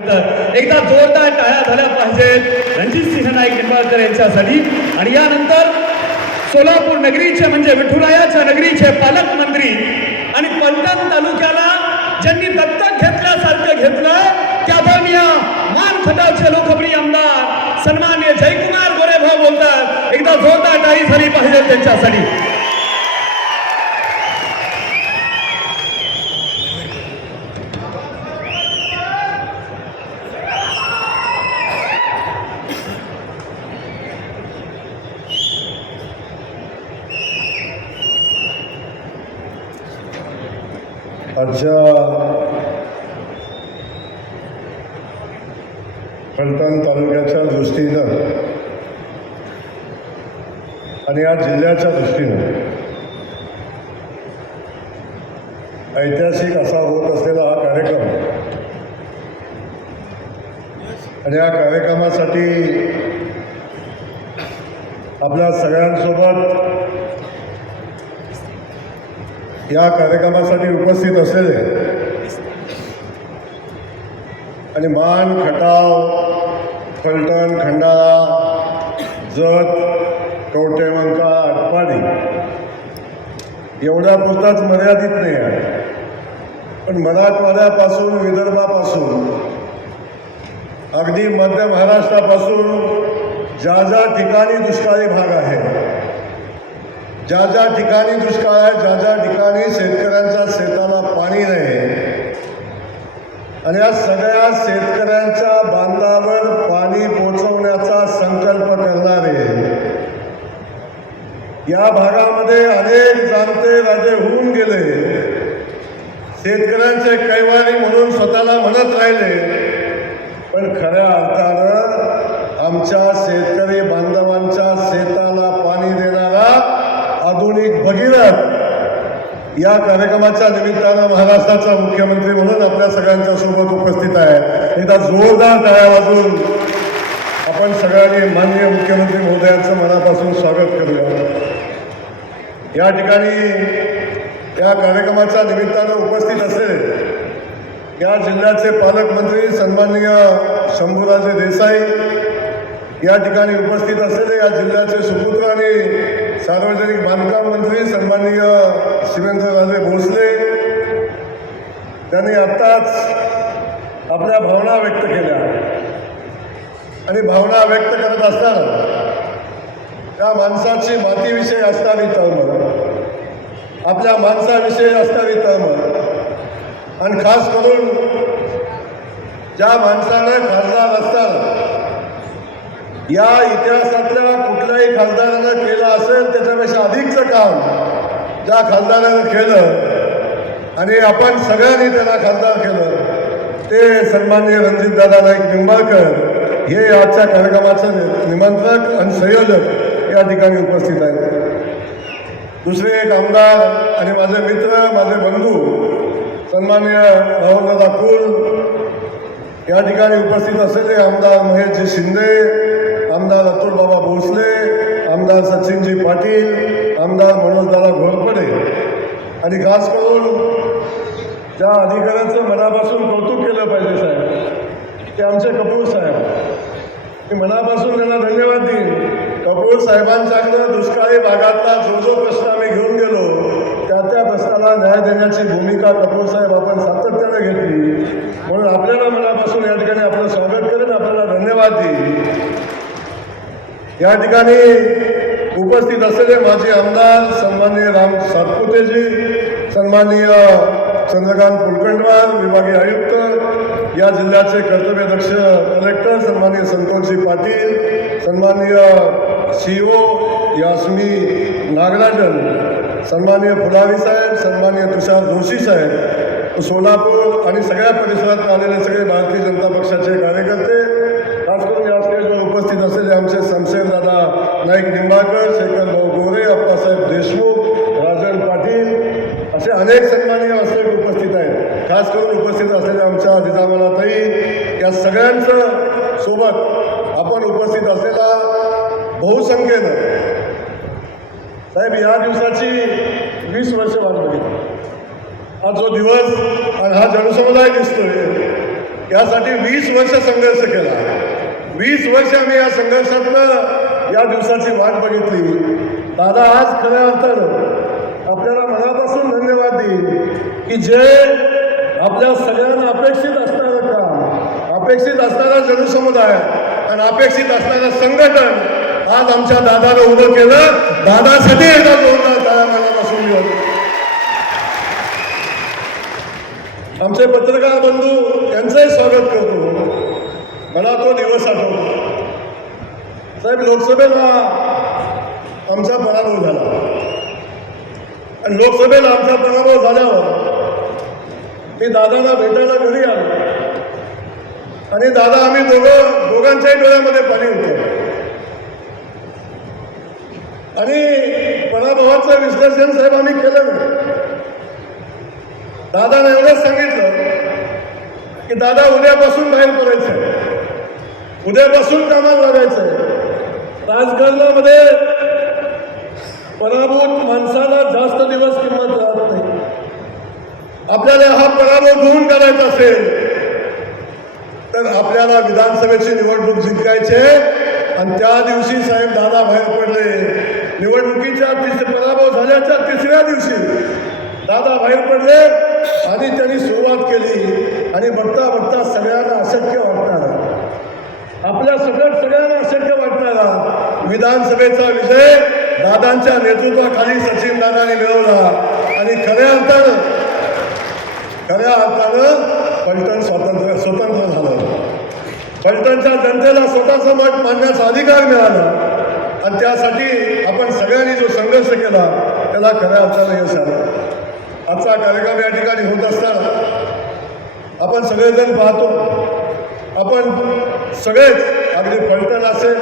एकदा जोरदार टाळ्या झाल्या पाहिजेत रणजित सिंह नाईक निंबाळकर यांच्यासाठी. आणि यानंतर सोलापूर नगरीचे म्हणजे विठुरायाच्या नगरीचे पालकमंत्री आणि पलटण तालुक्याला ज्यांनी दत्तक घेतल्यासारखं घेतलं त्या आदरणीय मान खटावचे लोकप्रिय आमदार सन्मान्य जयकुमार गोरेभाऊ बोलतात. एकदा जोरदार टाळी झाली पाहिजे त्यांच्यासाठी. आजच्या फलटण तालुक्याच्या दृष्टीनं आणि या जिल्ह्याच्या दृष्टीनं ऐतिहासिक असा होत असलेला हा कार्यक्रम. आणि या कार्यक्रमासाठी आपल्या सगळ्यांसोबत या कार्यक्रमासाठी उपस्थित असलेले आणि मान खटाव फलटण खंडाळा जत कवटेमंका आटपाडी एवढ्या पुरताच मर्यादित नाही आहे. पण मराठवाड्यापासून विदर्भापासून अगदी मध्य महाराष्ट्रापासून ज्या ज्या ठिकाणी दुष्काळी भाग आहे ज्या ज्या ठिकाणी दुष्काळ आहे ज्या ज्या ठिकाणी शेतकऱ्यांच्या शेताला पाणी नाही आणि या सगळ्या शेतकऱ्यांच्या बांधावर पाणी पोचवण्याचा संकल्प करणारे या भागामध्ये अनेक जाणते राजे होऊन गेले. शेतकऱ्यांचे कैवारी म्हणून स्वतःला म्हणत राहिले. पण खऱ्या अर्थानं आमच्या शेतकरी बांधवांच्या शेतात एक भगीरथ या कार्यक्रमाच्या निमित्तानं महाराष्ट्राचा मुख्यमंत्री म्हणून आपल्या सगळ्यांच्या सोबत उपस्थित आहे. एकदा जोरदार टाळ्या वाजून आपण सगळ्यांनी माननीय मुख्यमंत्री महोदयांचं मनापासून स्वागत करूया. या ठिकाणी या कार्यक्रमाच्या निमित्तानं उपस्थित असेल या जिल्ह्याचे पालकमंत्री सन्माननीय शंभूराजे देसाई. या ठिकाणी उपस्थित असलेले या जिल्ह्याचे सुपुत्र आणि सार्वजनिक बांधकाम मंत्री सन्माननीय शिवेंद्रराजे भोसले त्यांनी आत्ताच आपल्या भावना व्यक्त केल्या. आणि भावना व्यक्त करत असताना त्या माणसाची मातीविषयी असणारी तळमळ आपल्या माणसाविषयी असणारी तळमळ आणि खास करून ज्या माणसानं खासदार असताना या इतिहासातल्या कुठल्याही खासदारानं केलं असेल त्याच्यापेक्षा अधिकचं काम ज्या खासदारानं केलं आणि आपण सगळ्यांनी त्याला खासदार केलं ते सन्माननीय रणजितदादा नाईक निंबाळकर हे आजच्या कार्यक्रमाचं निमंत्रक आणि संयोजक या ठिकाणी उपस्थित आहेत. दुसरे एक आमदार आणि माझे मित्र माझे बंधू सन्माननीय राहुलदादा कुल या ठिकाणी उपस्थित असलेले आमदार महेशजी शिंदे आमदार अतुल बाबा भोसले आमदार सचिनजी पाटील आमदार मनोजदादा घोरपडे आणि खास करून ज्या अधिकाऱ्यांचं मनापासून कौतुक केलं पाहिजे साहेब ते आमचे कपूर साहेब. मी मनापासून त्यांना धन्यवाद देईन. कपूर साहेबांच्याकडं दुष्काळी भागातला जो जो प्रश्न आम्ही घेऊन गेलो त्या त्या प्रश्नाला न्याय देण्याची भूमिका कपूर साहेब आपण सातत्यानं घेतली. म्हणून आपल्याला मनापासून या ठिकाणी आपलं स्वागत करेन आपल्याला धन्यवाद देईन. या ठिकाणी उपस्थित असलेले माझे आमदार सन्माननीय राम सातपुतेजी सन्माननीय चंद्रकांत कुलकंडवार विभागीय आयुक्त या जिल्ह्याचे कर्तव्यदक्ष कलेक्टर सन्माननीय संतोषजी पाटील सन्माननीय सी ओ यास्मी नागराजन सन्माननीय फुलारी साहेब सन्माननीय तुषार जोशी साहेब सोलापूर आणि सगळ्या परिसरात आलेले सगळे भारतीय जनता पक्षाचे कार्यकर्ते सन्माननीय उपस्थित आहेत. खास करून उपस्थित असलेल्या आमच्या जिजामालाताई या सगळ्यांचं सोबत आपण उपस्थित असलेला बहुसंख्येनं. साहेब या दिवसाची वीस वर्ष वाट बघितली. हा जो दिवस आणि हा जनसमुदाय दिसतोय यासाठी वीस वर्ष संघर्ष केला. वीस वर्ष आम्ही या संघर्षातनं या दिवसाची वाट बघितली. दादा आज खऱ्या अर्थानं आपल्याला मनापासून धन्यवाद देईल की जे आपल्या सगळ्यांना अपेक्षित असणारं काम अपेक्षित असणारा जनसमुदाय आणि अपेक्षित असणारं संघटन आज आमच्या दादानं उभं केलं. दादासाठी एकदा जोरदार टाळ्या आमचे पत्रकार बंधू त्यांचंही स्वागत करतो. मला तो दिवस आठवतो. साहेब लोकसभेला आमचा पराभव झाला. आणि लोकसभेला आमचा पराभव झाल्यावर मी दादाला भेटायला घरी आलो. आणि दादा आम्ही दोघं दोघांच्याही डोळ्यामध्ये पाणी होते आणि पराभवाचं विश्लेषण साहेब आम्ही केलं. नाही दादाने एवढंच सांगितलं की दादा उद्यापासून बाहेर पडायचं उद्यापासून कामाला लागायचं राजकारणामध्ये पराभूत माणसाला जास्त दिवस किंमत राहत नाही. आपल्याला हा पराभव दूर करायचा असेल तर आपल्याला विधानसभेची निवडणूक जिंकायचे आणि त्या दिवशी साहेब दादा बाहेर पडले. निवडणुकीच्या पराभव झाल्याच्या तिसऱ्या दिवशी दादा बाहेर पडले आणि त्यांनी सुरुवात केली. आणि बघता बघता सगळ्यांना अशक्य वाटणार. आपल्या सगळ्यात सगळ्यांना अशक्य वाटणारा. विधानसभेचा विजय दादांच्या नेतृत्वाखाली सचिन दादाने मिळवला. आणि खऱ्या अर्थानं खऱ्या अर्थानं पलटण स्वातंत्र्य स्वतंत्र झालं. पलटणच्या जनतेला स्वतःचं मत मांडण्याचा अधिकार मिळाला. आणि त्यासाठी आपण सगळ्यांनी जो संघर्ष केला त्याला खऱ्या अर्थानं यश आलं. आजचा कार्यक्रम या ठिकाणी होत असताना आपण सगळेजण पाहतो आपण सगळेच अगदी फलटण असेल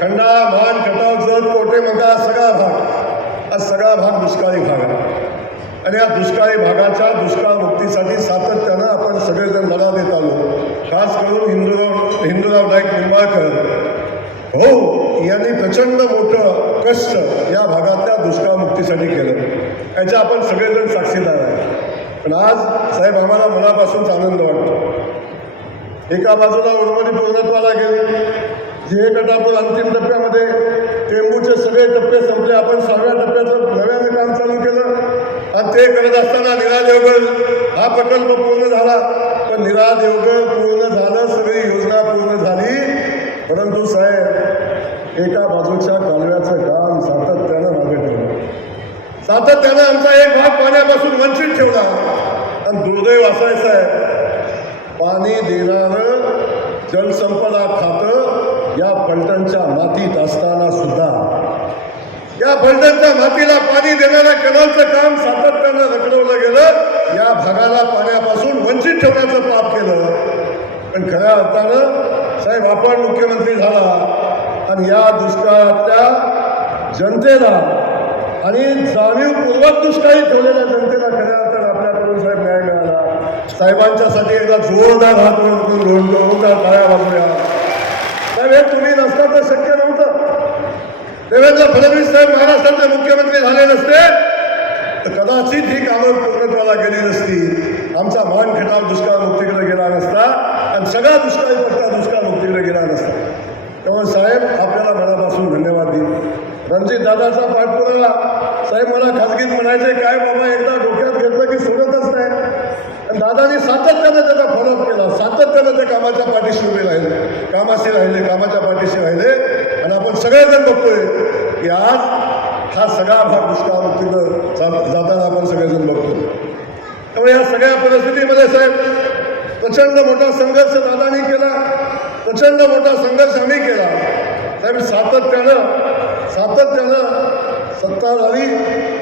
खंडा मान खटाव जत कोटे मंगा सगळा भाग हा सगळा भाग दुष्काळी भाग आहे. आणि या दुष्काळी भागाच्या दुष्काळ मुक्तीसाठी सातत्यानं आपण सगळेजण लढा देत आलो. खास करून हिंदूराव हिंदूराव नाईक निंबाळकर. हो यांनी प्रचंड मोठं कष्ट या भागातल्या दुष्काळ मुक्तीसाठी केलं. याच्या आपण सगळेजण साक्षीदार आहे पण आज साहेब आम्हाला मनापासूनच आनंद वाटतो. एका बाजूला उर्वरित पूर्णत्वाला गेले. जे गटापूर अंतिम टप्प्यामध्ये टेंबूचे सगळे टप्पे संपले. आपण सहाव्या टप्प्याचं नव्यानं काम चालू केलं. आणि ते करत असताना निरा देवगड हा प्रकल्प पूर्ण झाला. तर निरा देवगड पूर्ण झालं सगळी योजना पूर्ण झाली. परंतु साहेब एका बाजूच्या कालव्याचं काम सातत्यानं मागे ठेवलं. सातत्यानं आमचा एक भाग पाण्यापासून वंचित ठेवला. आणि दुर्दैव असायचं आहे पाणी देणारं जलसंपदा खातं या फलटणच्या मातीत असताना सुद्धा या फलटणच्या मातीला पाणी देणाऱ्या कॅनलचं काम सातत्यानं रखडवलं गेलं. या भागाला पाण्यापासून वंचित ठेवण्याचं पाप केलं. पण खऱ्या अर्थानं साहेब आपण मुख्यमंत्री झाला आणि या दुष्काळातल्या जनतेला आणि जाणीवपूर्वक दुष्काळी ठेवलेल्या जनतेला खऱ्या अर्थानं आपल्याकडून साहेब न्याय मिळाला. साहेबांच्यासाठी एकदा जोरदार हात वर करून घेऊन जोरदार टाळ्या वाजूया साहेब हे तुम्ही नसता तर शक्य नव्हतं. देवेंद्र फडणवीस साहेब महाराष्ट्राचे मुख्यमंत्री झाले नसते तर कदाचित ही कामं पूर्णत्वाला गेली नसती. आमचा मान खटाव दुष्काळ मुक्तीकडे गेला नसता आणि सगळा दुष्काळी पट्टा दुष्काळ मुक्तीकडे गेला नसता. त्यामुळे साहेब आपल्याला मनापासून धन्यवाद देईल रणजित दादाचा पाठपुरावा साहेब मला खाजगीत म्हणायचे काय बाबा एकदा डोक्यात घेतलं की सोडतच नाही. आणि दादाजी सातत्यानं त्याचा फॉलोअप केला. सातत्यानं ते कामाच्या पाठीशी उभे राहिले. कामाशी राहिले कामाच्या पाठीशी राहिले. आणि आपण सगळेजण बघतोय की आज हा सगळा भाग दुष्काळ मुक्तीनं जाताना आपण सगळेजण बघतो. त्यामुळे या सगळ्या परिस्थितीमध्ये साहेब प्रचंड मोठा संघर्ष दादानी केला प्रचंड मोठा संघर्ष आम्ही केला. साहेब सातत्यानं सातत्यानं सत्ता झाली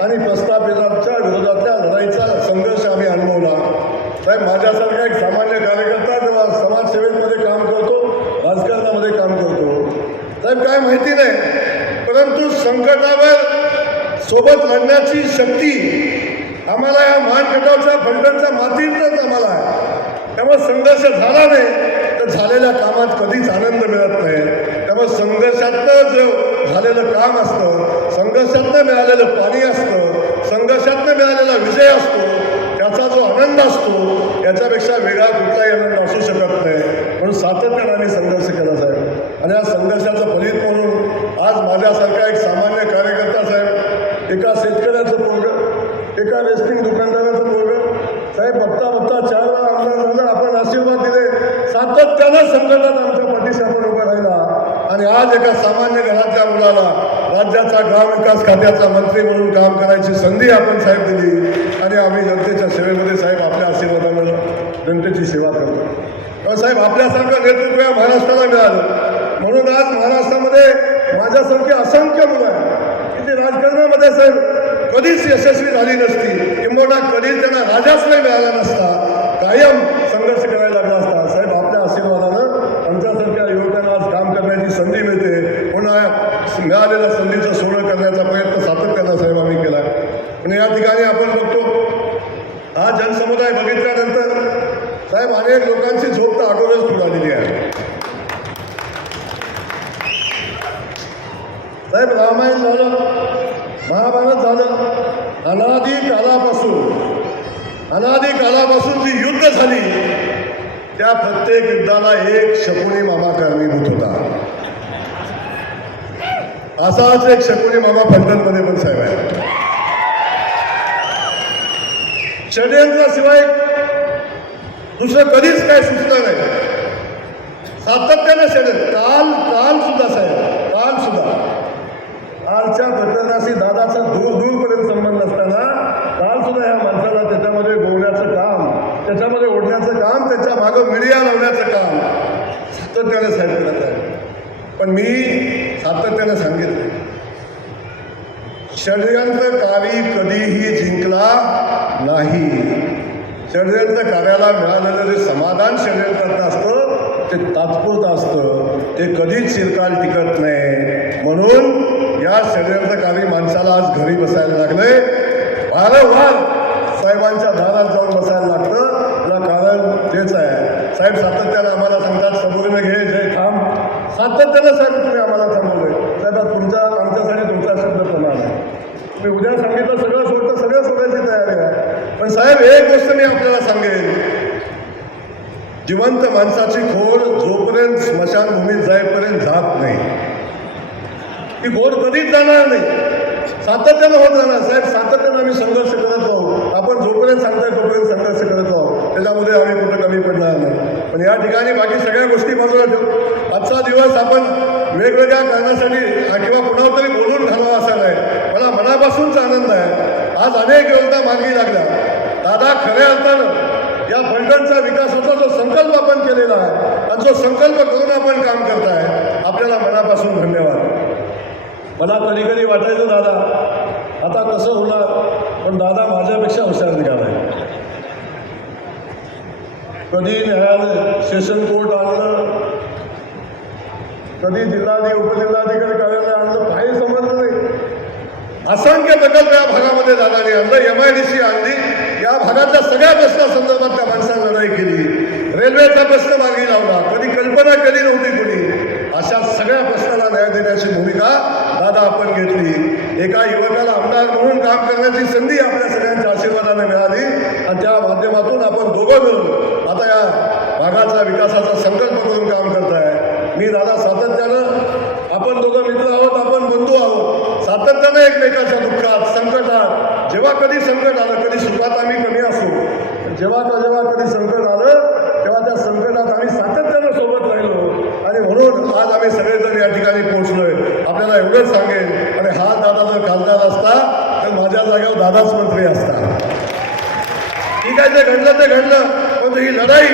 आणि प्रस्थापितांच्या विरोधातल्या लढाईचा संघर्ष आम्ही अनुभवला. साहेब माझ्यासारखा एक सामान्य कार्यकर्ता जेव्हा समाजसेवेमध्ये काम करतो राजकारणामध्ये काम करतो साहेब काय माहिती नाही. परंतु संकटावर सोबत लढण्याची शक्ती आम्हाला या महानकटावच्या फलटणच्या मातीतच आम्हाला आहे. त्यामुळे संघर्ष झाला नाही तर झालेल्या कामात कधीच आनंद मिळत नाही. त्यामुळे संघर्षातनं जे झालेलं काम असतं संघर्षातनं मिळालेलं पाणी असतं संघर्षातनं मिळालेला विजय असतो त्याचा जो आनंद असतो याच्यापेक्षा वेगळा कुठलाही आनंद असू शकत नाही. म्हणून सातत्याने आम्ही संघर्ष केला साहेब. आणि या संघर्षाचं फलित म्हणून आज माझ्यासारखा एक सामान्य कार्यकर्ता साहेब एका शेतकऱ्याचं पोरग एका रेस्टिंग दुकानदाराचं पोरग. साहेब बघता बघता चार वेळा आमदार आपण आशीर्वाद दिले. सातत्यानं संकटात आमच्या पाठीशी आपण राहिला. आणि आज एका सामान्य घरातल्या मुलाला राज्याचा ग्रामविकास खात्याचा मंत्री म्हणून काम करायची संधी आपण साहेब दिली. आणि आम्ही जनतेच्या सेवेमध्ये साहेब आपल्या आशीर्वादानं जनतेची सेवा करतो. साहेब आपल्यासारखं नेतृत्व या महाराष्ट्राला मिळालं. म्हणून आज महाराष्ट्रामध्ये माझ्यासारखी असंख्य मुलं आहेत. की ती राजकारणामध्ये साहेब कधीच यशस्वी झाली नसती. किंबहुना कधीच त्यांना राजाच नाही मिळाला नसता. कायम संघर्ष करायला लागला असता. साहेब आपल्या आशीर्वादानं आमच्यासारख्या युवकांना आज काम करण्याची संधी मिळते. पुन्हा मिळालेल्या संधीचं सोनं करण्याचा प्रयत्न सातत्यानं साहेब आम्ही केला पण या ठिकाणी आपण बघतो हा जनसमुदाय बघितल्यानंतर साहेब अनेक लोकांची झोप तर अगोदरच उडालेली आहे साहेब रामायण झालं महाभारत झालं अनादी कालापासून अनादी जी युद्ध झाली त्या प्रत्येक युद्धाला एक शकुनी मामा कारणीभूत होता. असाच एक शकुनी मामा मध्ये पण साहेब आहे षडयंत्राशिवाय दुसरं कधीच काय सुचलं नाही. सातत्याने षडयंत्र काल काल सुद्धा साहेब काल सुद्धा. कालच्या घटनाशी दादाचा दूर दूरपर्यंत संबंध नसताना काल सुद्धा ह्या माणसाला त्याच्यामध्ये गोवण्याचं काम त्याच्यामध्ये काम त्याच्या मागं मीडिया लावण्याचं काम. सातत्याने साहेब करत आहे पण मी सातत्याने सांगितलं. षडयंत्रकारी कधीही जिंकला नाही. षडयंत्रकार्याला मिळालेलं जे समाधान षडयंत्रात असतं ते तात्पुरतं असतं. ते कधीच चिरकाल टिकत नाही. म्हणून या षडयंत्रकारी माणसाला आज घरी बसायला लागले वारंवार साहेबांच्या दारात जाऊन बसायला लागतं त्याला कारण तेच आहे साहेब सातत्यानं आम्हाला सांगतात सबुरीनं घे जय थांब सातत्यानं साहेब तुम्ही आम्हाला थांबवलंय साहेब आज तुमच्या आमच्यासाठी तुमचा शब्द प्रमाण आहे मी उद्या सांगितलं सगळं सोडतं सगळं सोडायची तयारी आहे पण साहेब एक गोष्ट मी आपल्याला सांगेन जिवंत माणसाची खोड जोपर्यंत स्मशानभूमीत जाईपर्यंत जात नाही. ती घोर कधीच जाणार नाही. सातत्यानं होत जाणार. साहेब सातत्यानं आम्ही संघर्ष करत आहोत. आपण जोपर्यंत सांगताय तोपर्यंत संघर्ष करत आहोत. त्याच्यामध्ये आम्ही कुठं कमी पडणार नाही. पण या ठिकाणी बाकी सगळ्या गोष्टी बाजूला ठेवू. आजचा दिवस आपण वेगवेगळ्या कारणासाठी हा किंवा कुणावर तरी बोलून घालावा असा नाही. मला मनापासूनच आनंद आहे. आज अनेक योजना मागणी लागल्या. दादा खऱ्या अर्थानं या फलटणचा विकासाचा जो संकल्प आपण केलेला आहे आणि जो संकल्प करून आपण काम करताय आपल्याला मनापासून धन्यवाद. मला कधी कधी वाटायचं दादा आता कसं होणार? पण दादा माझ्यापेक्षा हुशार निघालाय. कधी न्यायालय सेशन कोर्ट आणलं कधी जिल्हाधिकारी उपजिल्हाधिकारी कार्यालय आणलं काही समजलं नाही. असंख्य प्रकल्प या भागामध्ये दादाने आणलं. एम आय डी सी आणली. त्या भागातल्या सगळ्या प्रश्नासंदर्भात त्या माणसाने लढाई केली. रेल्वेचा प्रश्न मागे लावला. कधी कल्पना केली नव्हती कोणी. अशा सगळ्या प्रश्नाला न्याय देण्याची भूमिका दादा आपण घेतली. एका युवकाला आमदार म्हणून काम करण्याची संधी आपल्या सगळ्यांच्या आशीर्वादाने मिळाली. आणि त्या माध्यमातून आपण दोघं मिळून आता या भागाचा विकासाचा संकल्प करून काम करताय. मी दादा सातत्यानं आपण दोघं मित्र आहोत आपण बंधू आहोत. सातत्यानं एकमेकाच्या दुःखात संकटात जेव्हा कधी संकट आलं कधी सुखात आम्ही कमी असू. जेव्हा का जेव्हा कधी संकट आलं तेव्हा त्या संकटात आम्ही सातत्यानं सोबत राहिलो. आणि म्हणून आज आम्ही सगळेजण या ठिकाणी पोहोचलोय. आपल्याला एवढंच सांगेन. आणि हा दादा जर खासदार असता तर माझ्या जागेवर दादाच मंत्री असता. ठीक आहे जे घडलं ते घडलं. पण ही लढाई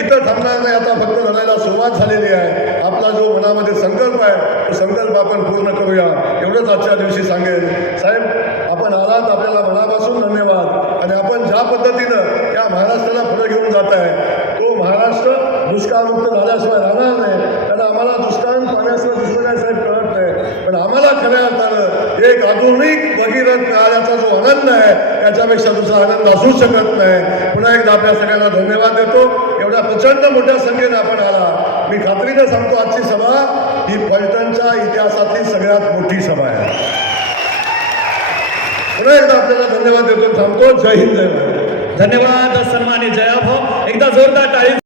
इथं थांबणार नाही. आता फक्त लढाईला सुरुवात झालेली आहे. आपला जो मनामध्ये संकल्प आहे तो संकल्प आपण पूर्ण करूया. एवढंच आजच्या दिवशी सांगेन. साहेब आपण आलात आपल्याला मनापासून धन्यवाद. आणि आपण ज्या पद्धतीनं या महाराष्ट्राला पुढे घेऊन जात आहे तो महाराष्ट्र दुष्काळमुक्त झाल्याशिवाय राहणार नाही. कारण आम्हाला दुष्काळ पाण्याशिवाय दुसरं साहेब कळत नाही. पण आम्हाला खऱ्या अर्थानं एक आधुनिक भगीरथ मिळाल्याचा जो आनंद आहे त्याच्यापेक्षा दुसरा आनंद असू शकत नाही. पुन्हा एकदा आपल्या सगळ्यांना धन्यवाद देतो. एवढ्या प्रचंड मोठ्या संख्येने आपण आला. मी खात्रीने सांगतो आजची सभा ही फलटणच्या इतिहासातली सगळ्यात मोठी सभा आहे. पुन्हा एकदा आपल्याला धन्यवाद देतो थांबतो. जय हिंद. जय महाराज धन्यवाद जया जयाभाऊ एकदा जोरदार टाळी